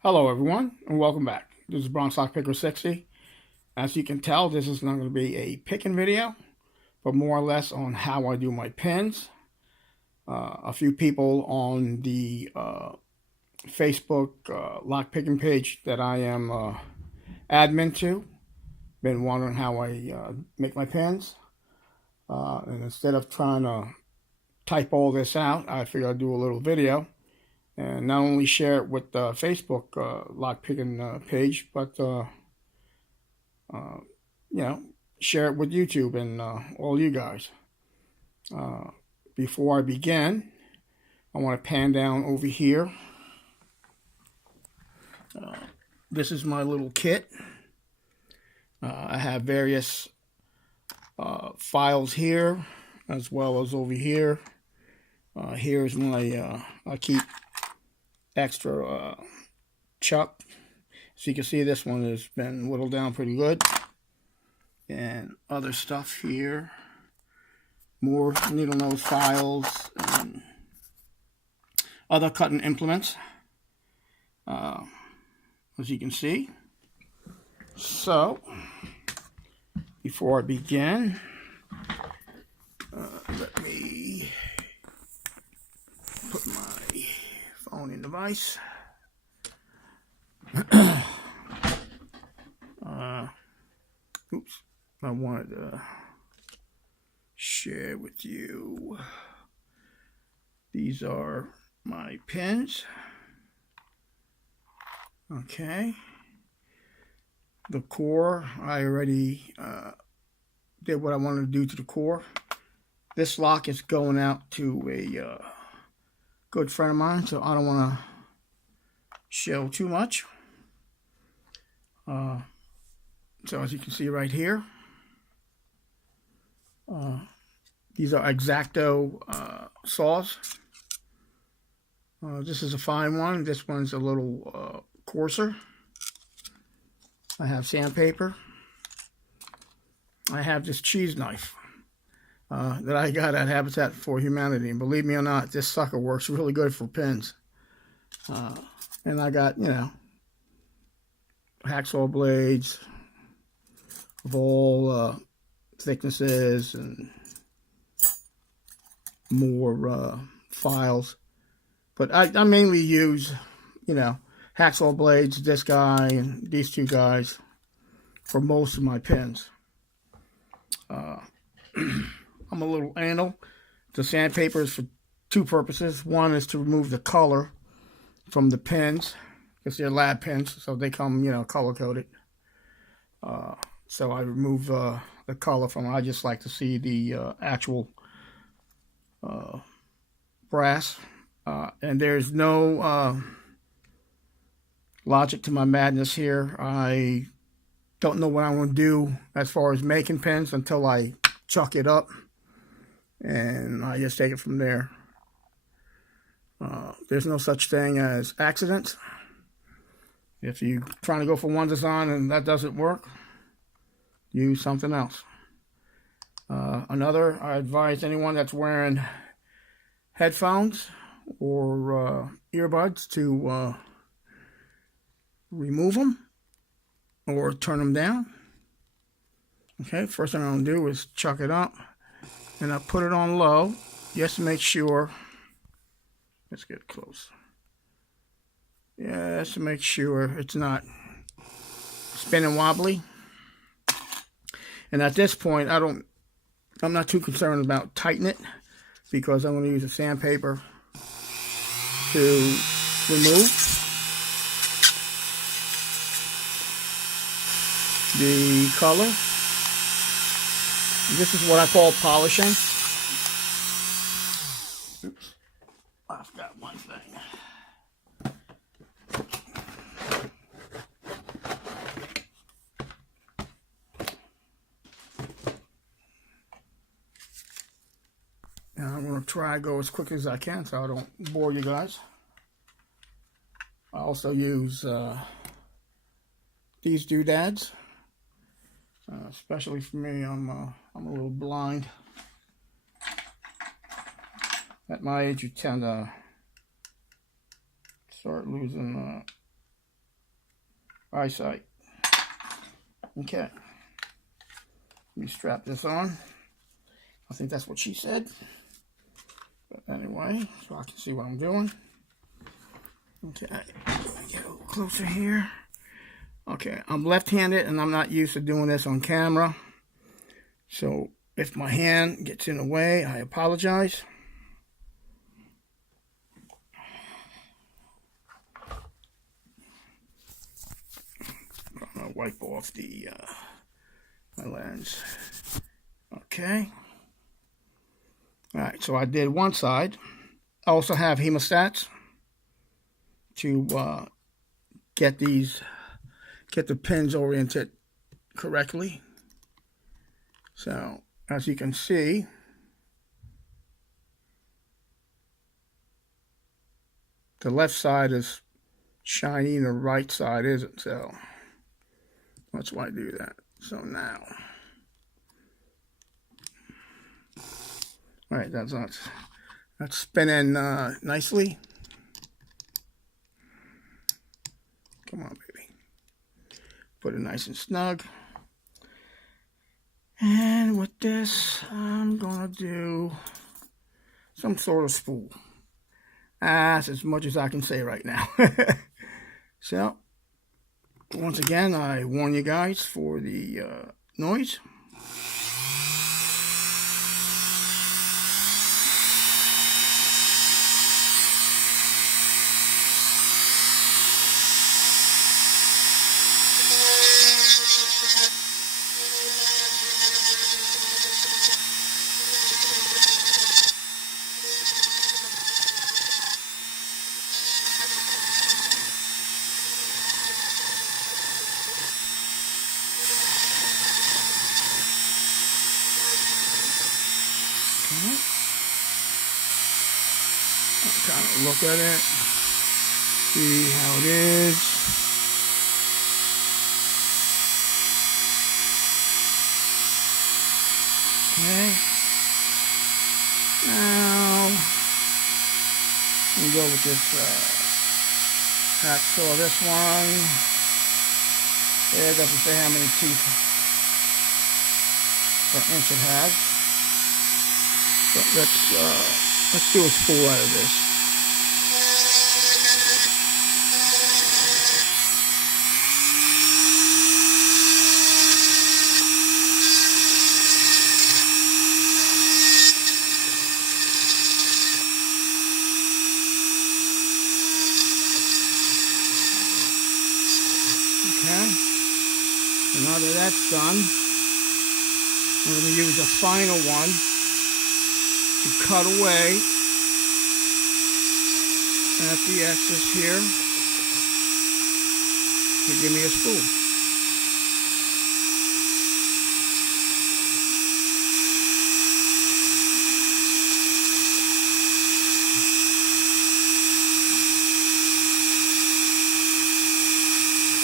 Hello, everyone, and welcome back. This is Bronx Lock Picker 60. As you can tell, this is not going to be a picking video, but more or less on how I do my pins. A few people on the Facebook lock picking page that I am admin to been wondering how I make my pins. And instead of trying to type all this out, I figured I'd do a little video and not only share it with the Facebook lock picking page, but uh, you know, share it with YouTube and all you guys. Uh, Before I begin, I want to pan down over here. Uh, this is my little kit. I have various files here as well as over here. Here's my, I keep extra chuck. So you can see this one has been whittled down pretty good. And other stuff here. More needle nose files and other cutting implements. As you can see. So, before I begin, let me put my phone in the vise. Oops, I wanted to share with you. These are my pins. Okay. The core, I already did what I wanted to do to the core. This lock is going out to a good friend of mine, so I don't want to show too much. So as you can see right here, these are X-Acto saws. This is a fine one. This one's a little coarser. I have sandpaper. I have this cheese knife that I got at Habitat for Humanity. And believe me or not, this sucker works really good for pins. And I got, hacksaw blades of all thicknesses and more files. But I mainly use, hacksaw blades, this guy and these two guys for most of my pins. I'm a little anal. The sandpaper is for two purposes. One is to remove the color from the pins, because they're lab pins, so they come, color coded. So I remove the color from them. I just like to see the actual brass. And there's no logic to my madness here. I don't know what I'm going to do as far as making pins until I chuck it up, and I just take it from there. There's no such thing as accidents. If you're trying to go for one design and that doesn't work, use something else. I advise anyone that's wearing headphones or earbuds to remove them or turn them down. Okay, first thing I'm going to do is chuck it up, and I put it on low just to make sure. Let's get close. Yeah, just to make sure it's not spinning wobbly. And at this point, I'm not too concerned about tightening it, because I'm going to use a sandpaper to remove the color. This is what I call polishing. Oops, I forgot one thing. And I'm going to try to go as quick as I can so I don't bore you guys. I also use these doodads, especially for me. I'm a little blind. At my age, you tend to start losing eyesight. Okay. Let me strap this on. I think that's what she said. But anyway, so I can see what I'm doing. Okay, get a little closer here. Okay, I'm left-handed and I'm not used to doing this on camera. So if my hand gets in the way, I apologize. I'm gonna wipe off the my lens. Okay. All right, so I did one side. I also have hemostats to get the pins oriented correctly. So as you can see, the left side is shiny and the right side isn't, so that's why I do that. So now, all right, that's spinning nicely. Come on, baby. Put it nice and snug. And with this, I'm gonna do some sort of spool. That's as much as I can say right now. So, once again, I warn you guys for the noise. Kind of look at it, see how it is. Okay. Now we go with this hacksaw. This one, it doesn't say how many teeth per inch it has. But let's do a spool out of this. Okay, so now that that's done, I'm going to use a final one to cut away at the excess here to give me a spool.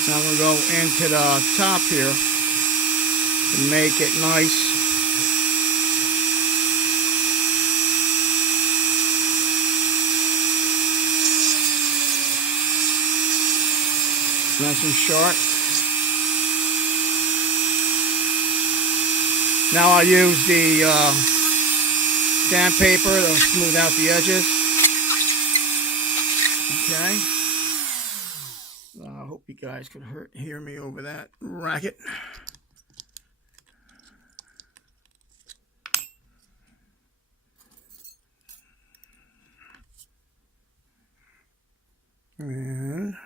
Now I'm going to go into the top here and make it nice. Nice and short. Now I'll use the sandpaper to smooth out the edges. Okay. I hope you guys could hear me over that racket. And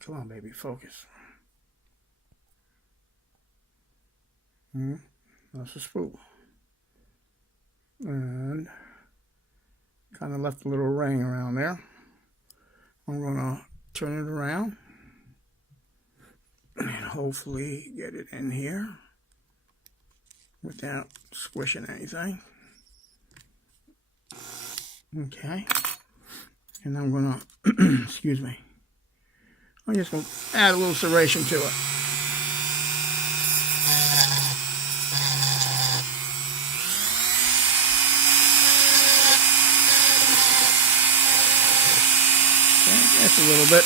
come on, baby, focus. That's a spool. And kind of left a little ring around there. I'm going to turn it around and hopefully get it in here without squishing anything. Okay. And I'm going to, excuse me, I'm just going to add a little serration to it. just a little bit.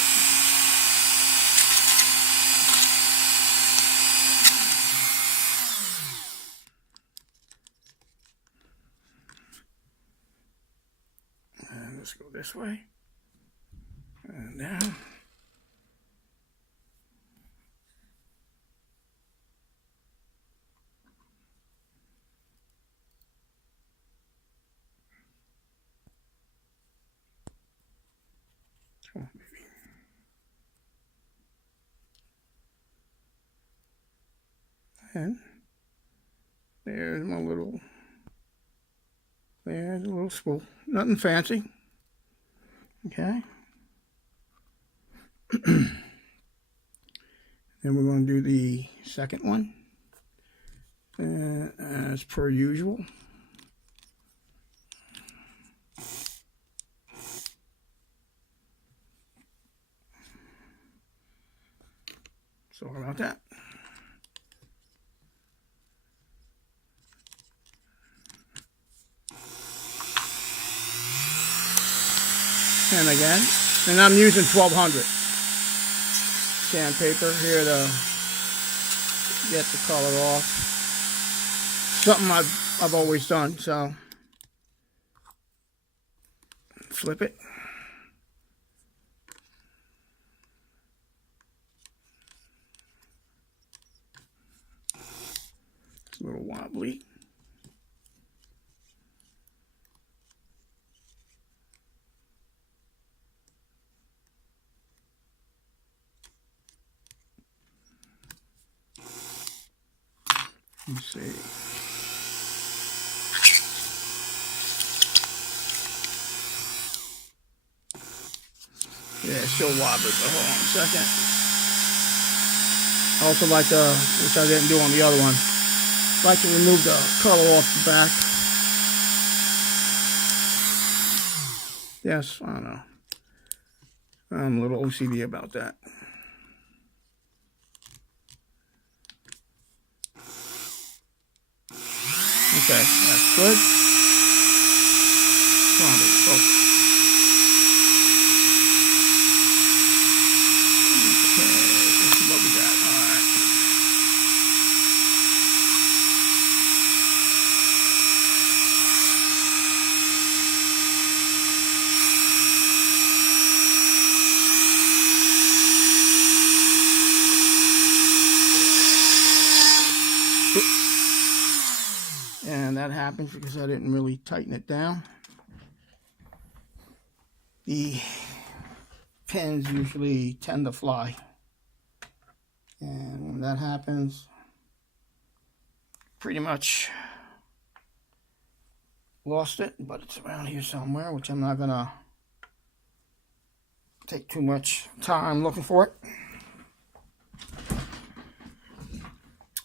And let's go this way. And down. Come on, baby. And there's my little, there's a little spool. Nothing fancy. Okay. Then we're going to do the second one. As per usual. Sorry about that. And again, and I'm using 1200 sandpaper here to get the color off. Something I've always done, so flip it. It's a little wobbly. Let's see. Yeah, it's still wobbly, but hold on a second. I also like to, which I didn't do on the other one, like to remove the color off the back. Yes, I don't know. I'm a little OCD about that. Okay, that's good. Come on, baby, focus. Okay, this is what we got. All right. And that happens because I didn't really tighten it down. The pins usually tend to fly. And when that happens, pretty much lost it, but it's around here somewhere, which I'm not gonna take too much time looking for it.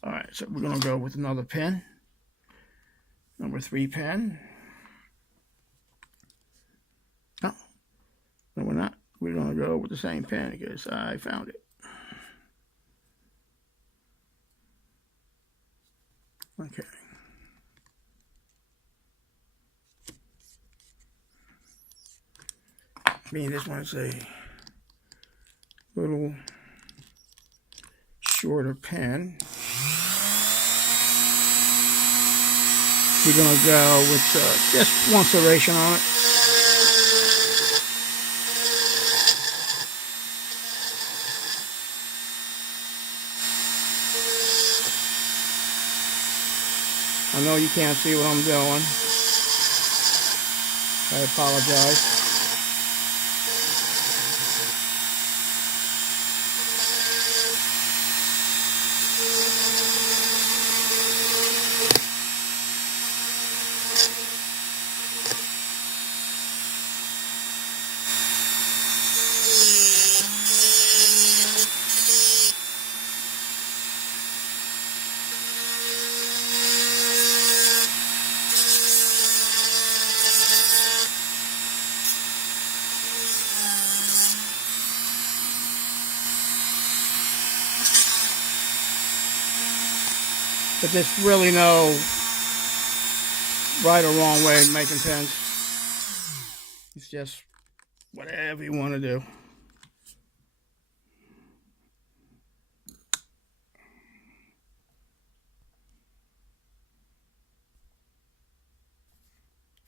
All right, so we're gonna go with another pin. Number 3 pin. No, no, we're not. We're going to go with the same pin because I found it. Okay. I mean, this one's a little shorter pin. We're going to go with just one serration on it. I know you can't see what I'm doing. I apologize. But there's really no right or wrong way of making pens. It's just whatever you want to do.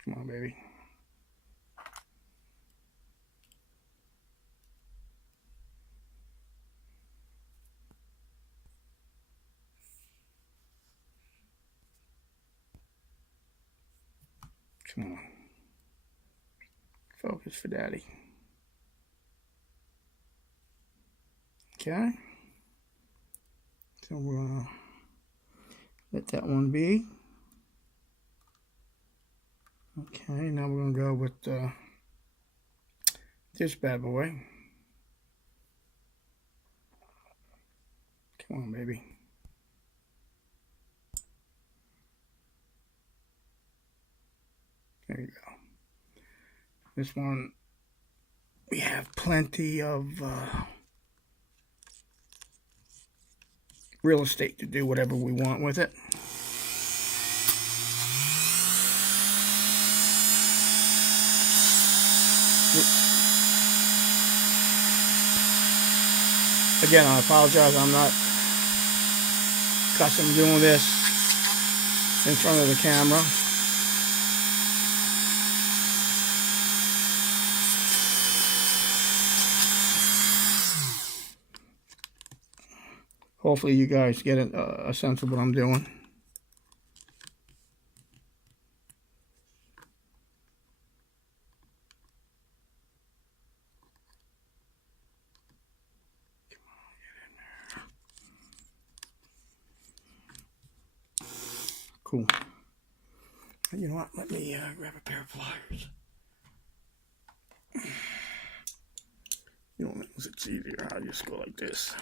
Come on, baby. Come on. Focus for daddy. Okay. So we're going to let that one be. Okay, now we're going to go with this bad boy. Come on, baby. There you go. This one, we have plenty of real estate to do whatever we want with it. Again, I apologize. I'm not accustomed to doing this in front of the camera. Hopefully you guys get a sense of what I'm doing. Cool. You know what? Let me grab a pair of pliers. You know, it's easier. I'll just go like this.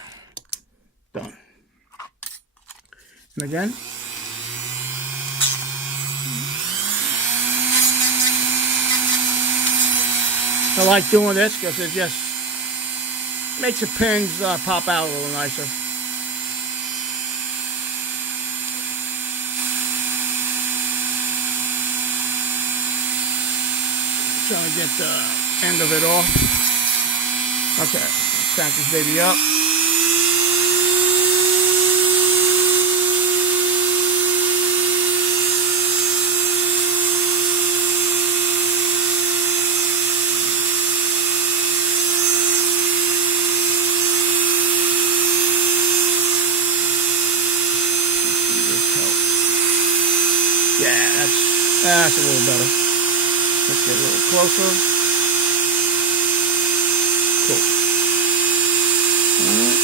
Done. And again. I like doing this because it just makes the pins pop out a little nicer. Trying to get the end of it off. Okay, crank this baby up. Yeah, that's a little better. Let's get a little closer. Cool. All right.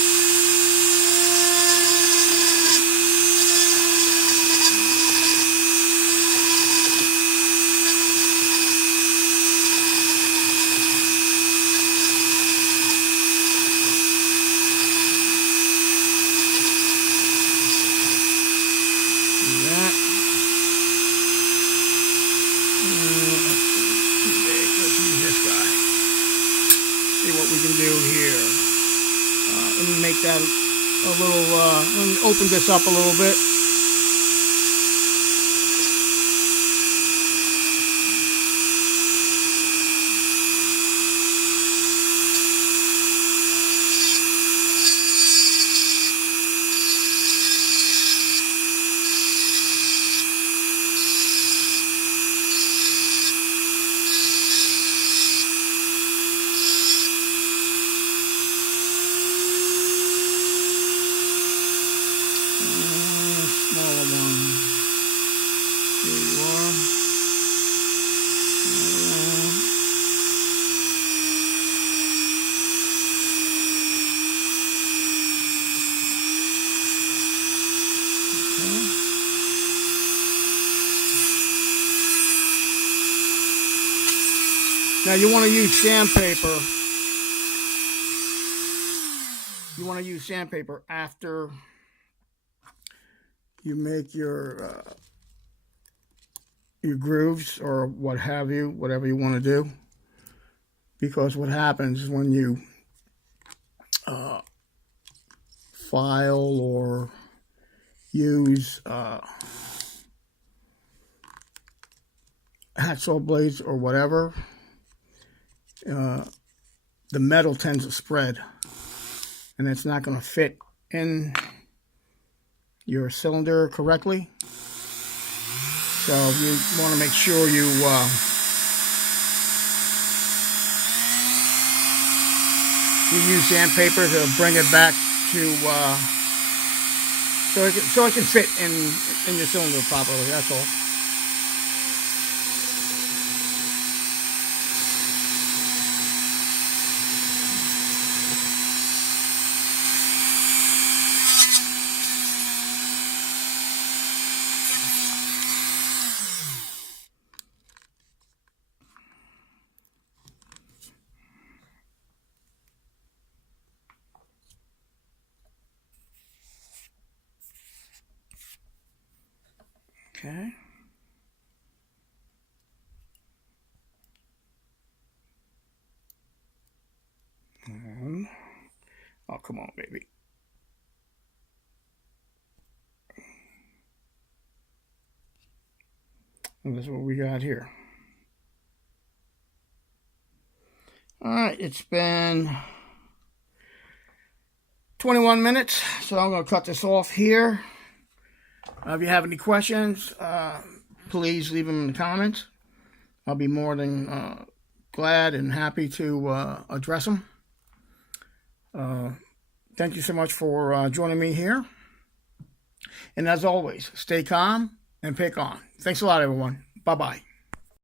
Do that. This guy. See what we can do here. Let me make that a little, let me open this up a little bit. Smaller one. Here you are. Okay. Now you want to use sandpaper. You want to use sandpaper after you make your grooves or what have you, whatever you want to do. Because what happens when you file or use hacksaw blades or whatever, the metal tends to spread and it's not going to fit in your cylinder correctly. So you want to make sure you use sandpaper to bring it back to so it can fit in your cylinder properly. That's all. Okay. And, oh, come on, baby. And this is what we got here. All right, it's been 21 minutes, so I'm going to cut this off here. If you have any questions, please leave them in the comments. I'll be more than glad and happy to address them. Thank you so much for joining me here. And as always, stay calm and pick on. Thanks a lot, everyone. Bye-bye.